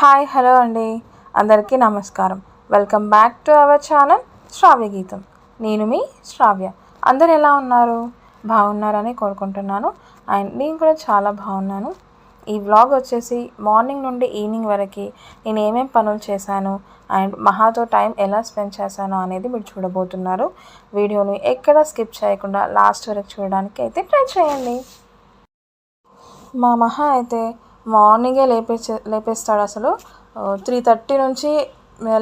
Hi hello అండి, అందరికీ నమస్కారం. Welcome back to our channel Sravya Geetham. నేను మీ శ్రావ్య. అందరు ఎలా ఉన్నారు? బాగున్నారని కోరుకుంటున్నాను. అండ్ నేను కూడా చాలా బాగున్నాను. ఈ వ్లాగ్ వచ్చేసి మార్నింగ్ నుండి ఈవినింగ్ వరకు నేను ఏమేమి పనులు చేశాను అండ్ మహాతో టైం ఎలా స్పెండ్ చేశాను అనేది మీరు చూడబోతున్నారు. వీడియోని ఎక్కడ స్కిప్ చేయకుండా లాస్ట్ వరకు చూడడానికి అయితే ట్రై చేయండి. మా మహా అయితే మార్నింగే లేపేస్తాడు. అసలు 3:30 నుంచి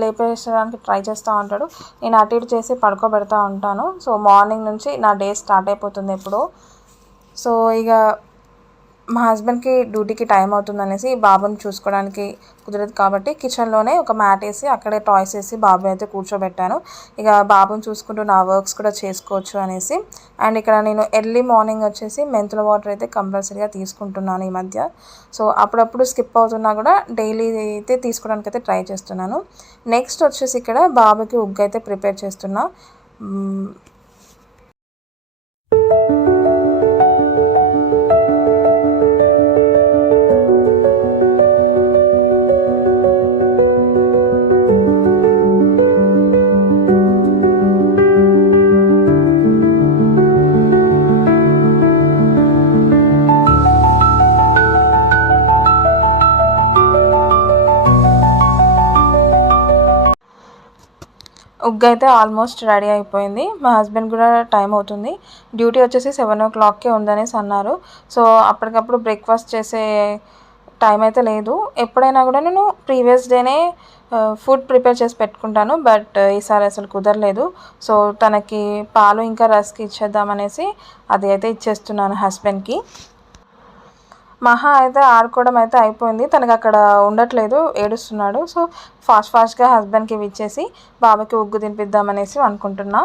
లేపేసడానికి ట్రై చేస్తూ ఉంటాడు. నేను అటు ఇటు చేసి పడుకోబెడతా ఉంటాను. సో మార్నింగ్ నుంచి నా డే స్టార్ట్ అయిపోతుంది ఎప్పుడో. సో ఇక మా హస్బెండ్కి డ్యూటీకి టైం అవుతుంది అనేసి బాబుని చూసుకోవడానికి కుదరదు కాబట్టి కిచెన్లోనే ఒక మ్యాట్ వేసి అక్కడే టాయ్స్ వేసి బాబు అయితే కూర్చోబెట్టాను. ఇక బాబుని చూసుకుంటూ నా వర్క్స్ కూడా చేసుకోవచ్చు అనేసి. అండ్ ఇక్కడ నేను ఎర్లీ మార్నింగ్ వచ్చేసి మెంతుల వాటర్ అయితే కంపల్సరీగా తీసుకుంటున్నాను ఈ మధ్య. సో అప్పుడప్పుడు స్కిప్ అవుతున్నా కూడా డైలీ అయితే తీసుకోవడానికి అయితే ట్రై చేస్తున్నాను. నెక్స్ట్ వచ్చేసి ఇక్కడ బాబుకి ఉగ్గు అయితే ప్రిపేర్ చేస్తున్నా. ఉగ్గు అయితే ఆల్మోస్ట్ రెడీ అయిపోయింది. మా హస్బెండ్ కూడా టైం అవుతుంది, డ్యూటీ వచ్చేసి 7 o'clockకే ఉందనేసి అన్నారు. సో అప్పటికప్పుడు బ్రేక్ఫాస్ట్ చేసే టైం అయితే లేదు. ఎప్పుడైనా కూడా నేను ప్రీవియస్ డేనే ఫుడ్ ప్రిపేర్ చేసి పెట్టుకుంటాను. బట్ ఈసారి అసలు కుదరలేదు. సో తనకి పాలు ఇంకా రస్క్ ఇచ్చేద్దామనేసి అది అయితే ఇచ్చేస్తున్నాను హస్బెండ్కి. మహా అయితే ఆడుకోవడం అయితే అయిపోయింది, తనకు అక్కడ ఉండట్లేదు, ఏడుస్తున్నాడు. సో ఫాస్ట్గా హస్బెండ్కి ఇచ్చేసి బాబాకి ఉగ్గు తినిపిద్దామనేసి అనుకుంటున్నా.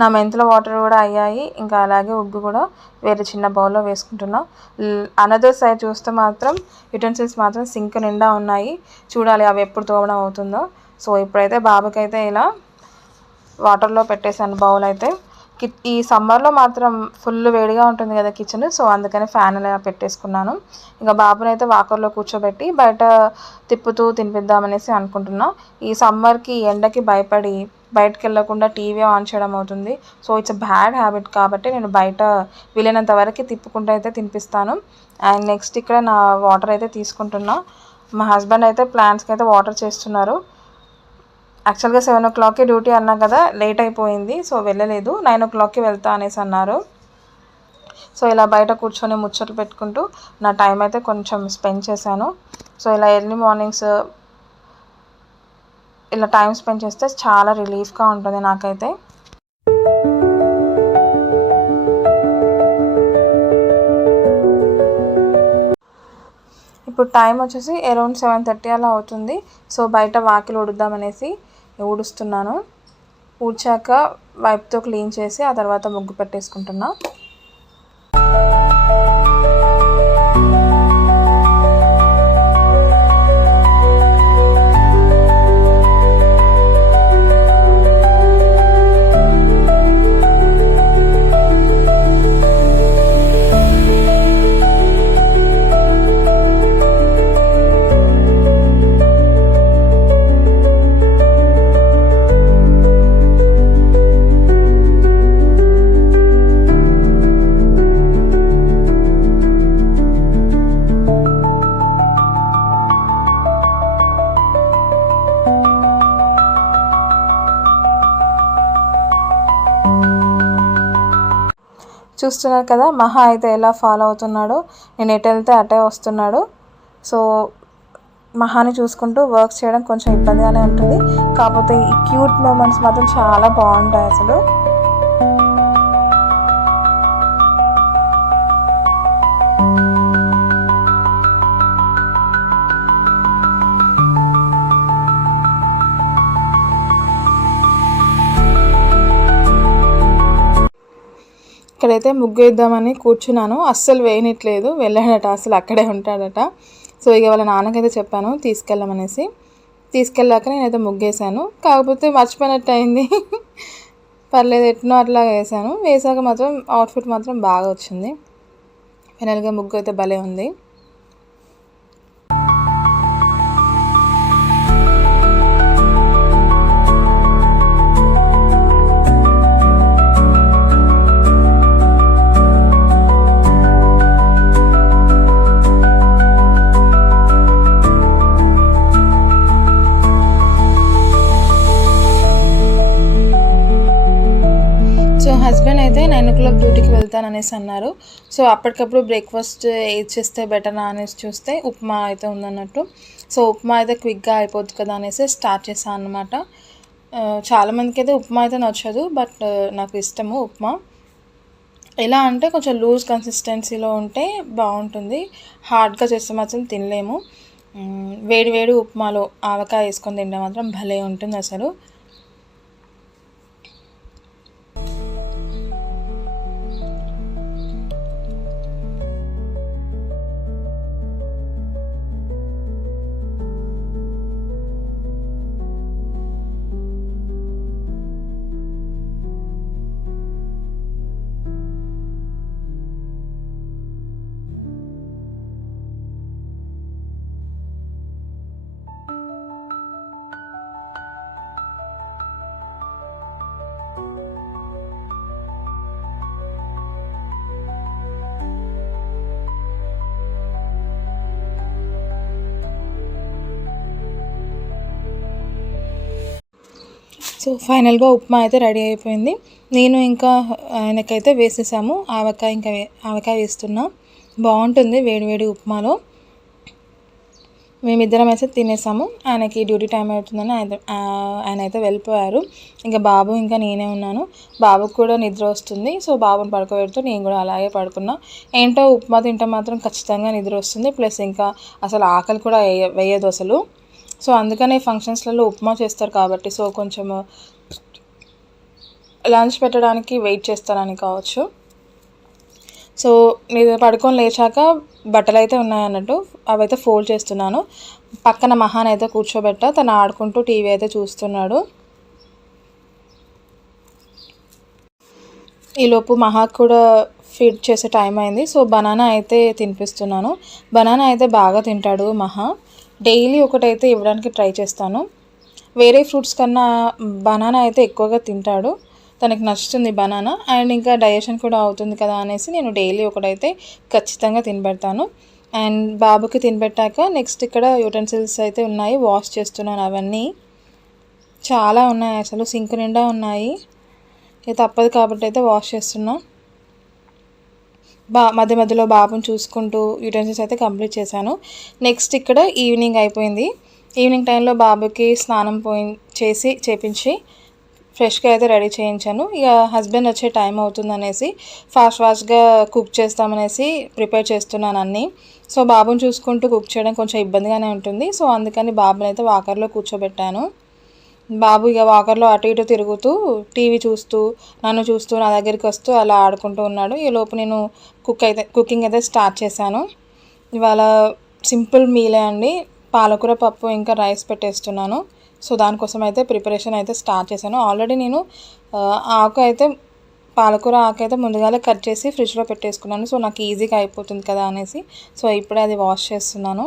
నా మెంతుల వాటర్ కూడా అయ్యాయి. ఇంకా అలాగే ఉగ్గు కూడా వేరే చిన్న బౌల్లో వేసుకుంటున్నా. అనదర్ సైడ్ చూస్తే మాత్రం యుటెన్సిల్స్ మాత్రం సింక్ నిండా ఉన్నాయి. చూడాలి అవి ఎప్పుడు తోమడం అవుతుందో. సో ఇప్పుడైతే బాబుకైతే ఇలా వాటర్లో పెట్టేశాను బౌల్ అయితే. ఈ సమ్మర్లో మాత్రం ఫుల్ వేడిగా ఉంటుంది కదా కిచెన్. సో అందుకని ఫ్యాన్ ఇలా పెట్టేసుకున్నాను. ఇంకా బాబుని అయితే వాకర్లో కూర్చోబెట్టి బయట తిప్పుతూ తినిపిద్దామనేసి అనుకుంటున్నా. ఈ సమ్మర్కి ఎండకి భయపడి బయటకు వెళ్ళకుండా టీవీ ఆన్ చేయడం అవుతుంది. సో ఇట్స్ బ్యాడ్ హ్యాబిట్ కాబట్టి నేను బయట వీలైనంత వరకు తిప్పుకుంటూ అయితే తినిపిస్తాను. అండ్ నెక్స్ట్ ఇక్కడ నా వాటర్ అయితే తీసుకుంటున్నా. మా హస్బెండ్ అయితే ప్లాంట్స్కి అయితే వాటర్ చేస్తున్నారు. యాక్చువల్గా 7 o'clockకి డ్యూటీ అన్నా కదా, లేట్ అయిపోయింది. సో వెళ్ళలేదు, 9 o'clockకి వెళ్తా అనేసి అన్నారు. సో ఇలా బయట కూర్చొని ముచ్చట్లు పెట్టుకుంటూ నా టైం అయితే కొంచెం స్పెండ్ చేశాను. సో ఇలా ఎర్లీ మార్నింగ్స్ ఇలా టైం స్పెండ్ చేస్తే చాలా రిలీఫ్గా ఉంటుంది నాకైతే. ఇప్పుడు టైం వచ్చేసి అరౌండ్ 7:30 అలా అవుతుంది. సో బయట వాకిలు ఊడుద్దామనేసి ఊడుస్తున్నాను. ఊడ్చాక వైప్తో క్లీన్ చేసి ఆ తర్వాత ముగ్గు పెట్టేసుకుంటున్నా. చూస్తున్నారు కదా మహా అయితే ఎలా ఫాలో అవుతున్నాడో. నేను ఎటు వెళ్తే అటే వస్తున్నాడు. సో మహాని చూసుకుంటూ వర్క్ చేయడం కొంచెం ఇబ్బందిగానే ఉంటుంది. కాకపోతే ఈ క్యూట్ మూమెంట్స్ మాత్రం చాలా బాగుంటాయి అసలు. అయితే ముగ్గు వేద్దామని కూర్చున్నాను. అస్సలు వేయనిట్లేదు, వెళ్ళాడట, అసలు అక్కడే ఉంటాడట. సో ఇక వాళ్ళ నాన్నకైతే చెప్పాను తీసుకెళ్ళమనేసి. తీసుకెళ్ళాక నేనైతే ముగ్గేసాను, కాకపోతే మర్చిపోయినట్టు అయింది. పర్లేదు, ఎట్నో అట్లా వేసాను. వేసాక మాత్రం అవుట్ఫిట్ మాత్రం బాగా వచ్చింది. ఫైనల్గా ముగ్గు అయితే భలే ఉంది. హస్బెండ్ అయితే 9 o'clock డ్యూటీకి వెళ్తాననేసి అన్నారు. సో అప్పటికప్పుడు బ్రేక్ఫాస్ట్ ఏది చేస్తే బెటరా అనేసి చూస్తే ఉప్మా అయితే ఉందన్నట్టు. సో ఉప్మా అయితే క్విక్గా అయిపోద్ది కదా అనేసి స్టార్ట్ చేశాను అనమాట. చాలామందికి అయితే ఉప్మా అయితే నచ్చదు, బట్ నాకు ఇష్టము ఉప్మా. ఎలా అంటే కొంచెం లూజ్ కన్సిస్టెన్సీలో ఉంటే బాగుంటుంది, హార్డ్గా చేస్తే మాత్రం తినలేము. వేడి వేడి ఉప్మాలో ఆవకాయ వేసుకొని తింటే మాత్రం భలే ఉంటుంది అసలు. సో ఫైనల్గా ఉప్మా అయితే రెడీ అయిపోయింది. నేను ఇంకా ఆయనకైతే వేసేసాము ఆవకాయ. ఇంకా ఆవకాయ వేస్తున్నా, బాగుంటుంది వేడి వేడి ఉప్మాలో. మేమిద్దరం అయితే తినేసాము. ఆయనకి డ్యూటీ టైం అవుతుందని ఆయన అయితే వెళ్ళిపోయారు. ఇంకా బాబు ఇంకా నేనే ఉన్నాను. బాబుకు కూడా నిద్ర వస్తుంది. సో బాబుని పడుకోబెడుతూ నేను కూడా అలాగే పడుకున్నా. ఏంటో ఉప్మా తింటే మాత్రం ఖచ్చితంగా నిద్ర వస్తుంది, ప్లస్ ఇంకా అసలు ఆకలి కూడా వేయదు అసలు. సో అందుకనే ఫంక్షన్స్లలో ఉప్మా చేస్తారు కాబట్టి, సో కొంచెం లంచ్ పెట్టడానికి వెయిట్ చేస్తారని కావచ్చు. సో నేను పడుకొని లేచాక బట్టలు అయితే ఉన్నాయన్నట్టు, అవైతే ఫోల్డ్ చేస్తున్నాను. పక్కన మహాన్ అయితే కూర్చోబెట్టా, తను ఆడుకుంటూ టీవీ అయితే చూస్తున్నాడు. ఈలోపు మహాకు కూడా ఫీడ్ చేసే టైం అయింది. సో బనానా అయితే తినిపిస్తున్నాను. బనానా అయితే బాగా తింటాడు మహా. డైలీ ఒకటైతే ఇవ్వడానికి ట్రై చేస్తాను. వేరే ఫ్రూట్స్ కన్నా బనానా అయితే ఎక్కువగా తింటాడు, తనకి నచ్చుతుంది బనానా. అండ్ ఇంకా డైజెషన్ కూడా అవుతుంది కదా అనేసి నేను డైలీ ఒకటైతే ఖచ్చితంగా తినబెడతాను. అండ్ బాబుకి తినబెట్టాక నెక్స్ట్ ఇక్కడ యూటెన్సిల్స్ అయితే ఉన్నాయి, వాష్ చేస్తున్నాను. అవన్నీ చాలా ఉన్నాయి, అసలు సింక్ నిండా ఉన్నాయి. ఇది తప్పదు కాబట్టి అయితే వాష్ చేస్తున్నా. మధ్య మధ్యలో బాబుని చూసుకుంటూ యూటెన్సిల్స్ అయితే కంప్లీట్ చేశాను. నెక్స్ట్ ఇక్కడ ఈవినింగ్ అయిపోయింది. ఈవినింగ్ టైంలో బాబుకి స్నానం చేపించి ఫ్రెష్గా అయితే రెడీ చేయించాను. ఇక హస్బెండ్ వచ్చే టైం అవుతుందనేసి ఫాస్ట్గా కుక్ చేస్తామనేసి ప్రిపేర్ చేస్తున్నాను అన్నీ. సో బాబుని చూసుకుంటూ కుక్ చేయడం కొంచెం ఇబ్బందిగానే ఉంటుంది. సో అందుకని బాబుని అయితే వాకర్లో కూర్చోబెట్టాను. బాబు ఇక వాకర్లో అటు ఇటు తిరుగుతూ టీవీ చూస్తూ నన్ను చూస్తూ నా దగ్గరికి వస్తూ అలా ఆడుకుంటూ ఉన్నాడు. ఈ లోపు నేను కుకింగ్ అయితే స్టార్ట్ చేశాను. ఇవాళ సింపుల్ మీలే అండి, పాలకూర పప్పు ఇంకా రైస్ పెట్టేస్తున్నాను. సో దానికోసం అయితే ప్రిపరేషన్ అయితే స్టార్ట్ చేశాను. ఆల్రెడీ నేను పాలకూర ఆకు అయితే ముందుగానే కట్ చేసి ఫ్రిడ్జ్లో పెట్టేసుకున్నాను. సో నాకు ఈజీగా అయిపోతుంది కదా అనేసి సో ఇప్పుడే అది వాష్ చేస్తున్నాను.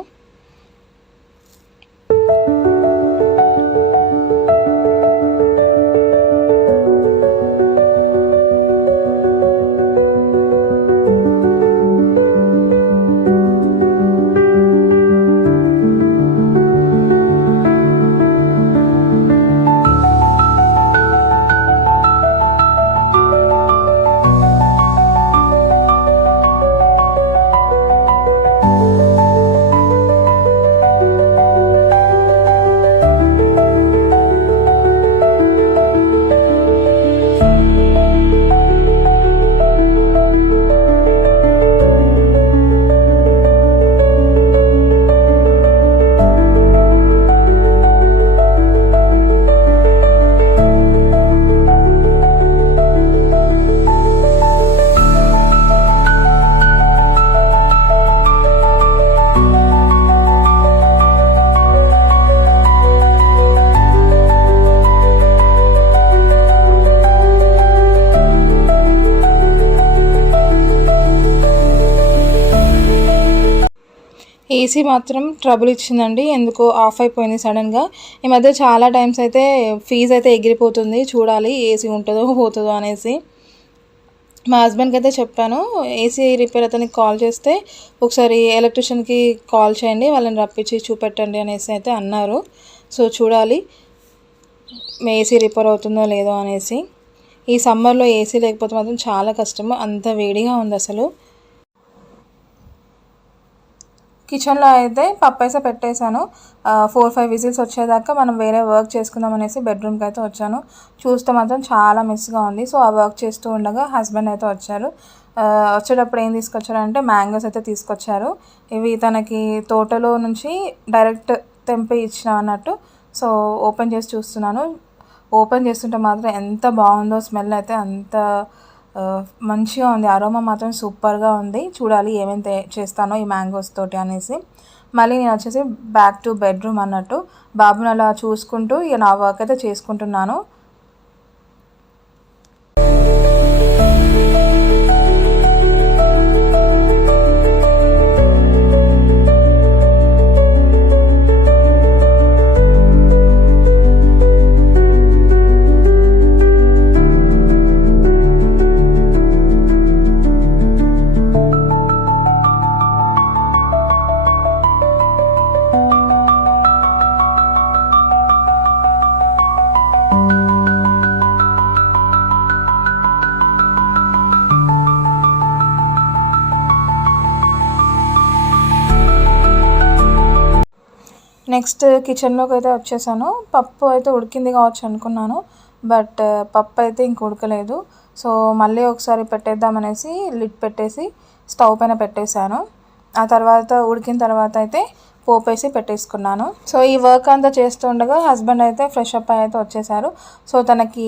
ఏసీ మాత్రం ట్రబుల్ ఇచ్చిందండి, ఎందుకో ఆఫ్ అయిపోయింది సడన్గా. ఈ మధ్య చాలా టైమ్స్ అయితే ఫీజు అయితే ఎగిరిపోతుంది, చూడాలి ఏసీ ఉంటుందో పోతుందో అనేసి. మా హస్బెండ్కి అయితే చెప్పాను, ఏసీ రిపేర్ అతనికి కాల్ చేస్తే ఒకసారి ఎలక్ట్రిషియన్కి కాల్ చేయండి, వాళ్ళని రప్పించి చూపెట్టండి అనేసి అయితే అన్నారు. సో చూడాలి ఏసీ రిపేర్ అవుతుందో లేదో అనేసి. ఈ సమ్మర్లో ఏసీ లేకపోతే మాత్రం చాలా కష్టము, అంత వేడిగా ఉంది అసలు. కిచెన్లో అయితే పప్పు అయితే పెట్టేశాను. 4-5 విజిల్స్ వచ్చేదాకా మనం వేరే వర్క్ చేసుకుందాం అనేసి బెడ్రూమ్కి అయితే వచ్చాను. చూస్తే మాత్రం చాలా మిస్గా ఉంది. సో ఆ వర్క్ చేస్తూ ఉండగా హస్బెండ్ అయితే వచ్చారు. వచ్చేటప్పుడు ఏం తీసుకొచ్చారంటే మ్యాంగోస్ అయితే తీసుకొచ్చారు. ఇవి తనకి తోటలో నుంచి డైరెక్ట్ తెంపి ఇచ్చిన అన్నట్టు. సో ఓపెన్ చేసి చూస్తున్నాను. ఓపెన్ చేస్తుంటే మాత్రం ఎంత బాగుందో, స్మెల్ అయితే అంత మంచిగా ఉంది, అరోమా మాత్రం సూపర్గా ఉంది. చూడాలి ఏమేమి చేస్తానో ఈ మ్యాంగోస్ తోటి అనేసి. మళ్ళీ నేను వచ్చేసి బ్యాక్ టు బెడ్రూమ్ అన్నట్టు బాబుని అలా చూసుకుంటూ ఇక నా వర్క్ అయితే చేసుకుంటున్నాను. నెక్స్ట్ కిచెన్లోకి అయితే వచ్చేసాను. పప్పు అయితే ఉడికింది కావచ్చు అనుకున్నాను, బట్ పప్పు అయితే ఇంక ఉడకలేదు. సో మళ్ళీ ఒకసారి పెట్టేద్దామనేసి లిడ్ పెట్టేసి స్టవ్ పైన పెట్టేశాను. ఆ తర్వాత ఉడికిన తర్వాత అయితే పోపేసి పెట్టేసుకున్నాను. సో ఈ వర్క్ అంతా చేస్తూ ఉండగా హస్బెండ్ అయితే ఫ్రెష్ అప్ అయితే వచ్చేసారు. సో తనకి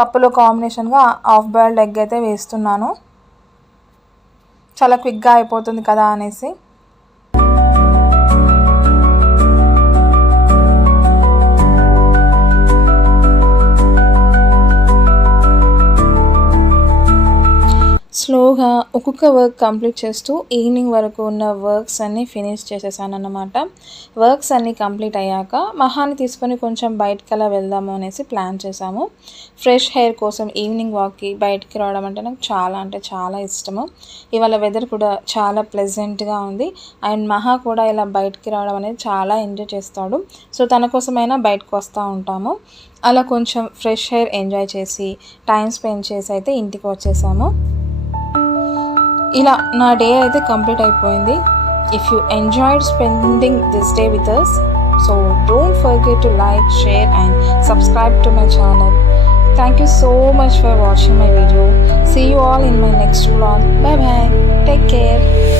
పప్పులో కాంబినేషన్గా హాఫ్ బాయిల్డ్ ఎగ్ అయితే వేస్తున్నాను, చాలా క్విక్గా అయిపోతుంది కదా అనేసి. స్లోగా ఒక్కొక్క వర్క్ కంప్లీట్ చేస్తూ ఈవినింగ్ వరకు ఉన్న వర్క్స్ అన్నీ ఫినిష్ చేసేసాను అన్నమాట. వర్క్స్ అన్నీ కంప్లీట్ అయ్యాక మహాని తీసుకొని కొంచెం బయటికి అలా వెళ్దాము అనేసి ప్లాన్ చేశాము. ఫ్రెష్ హెయిర్ కోసం ఈవినింగ్ వాక్కి బయటికి రావడం అంటే నాకు చాలా అంటే చాలా ఇష్టము. ఇవాళ వెదర్ కూడా చాలా ప్లెజెంట్గా ఉంది అండ్ మహా కూడా ఇలా బయటికి రావడం అనేది చాలా ఎంజాయ్ చేస్తాడు. సో తన కోసమైనా బయటకు వస్తూ ఉంటాము. అలా కొంచెం ఫ్రెష్ హెయిర్ ఎంజాయ్ చేసి టైం స్పెండ్ చేసి అయితే ఇంటికి వచ్చేసాము. ఇలా నా డే అయితే కంప్లీట్ అయిపోయింది. If you enjoyed spending this day with us, so don't forget to like, share and subscribe to my channel. Thank you so much for watching my video. See you all in my next vlog. Bye bye. Take care.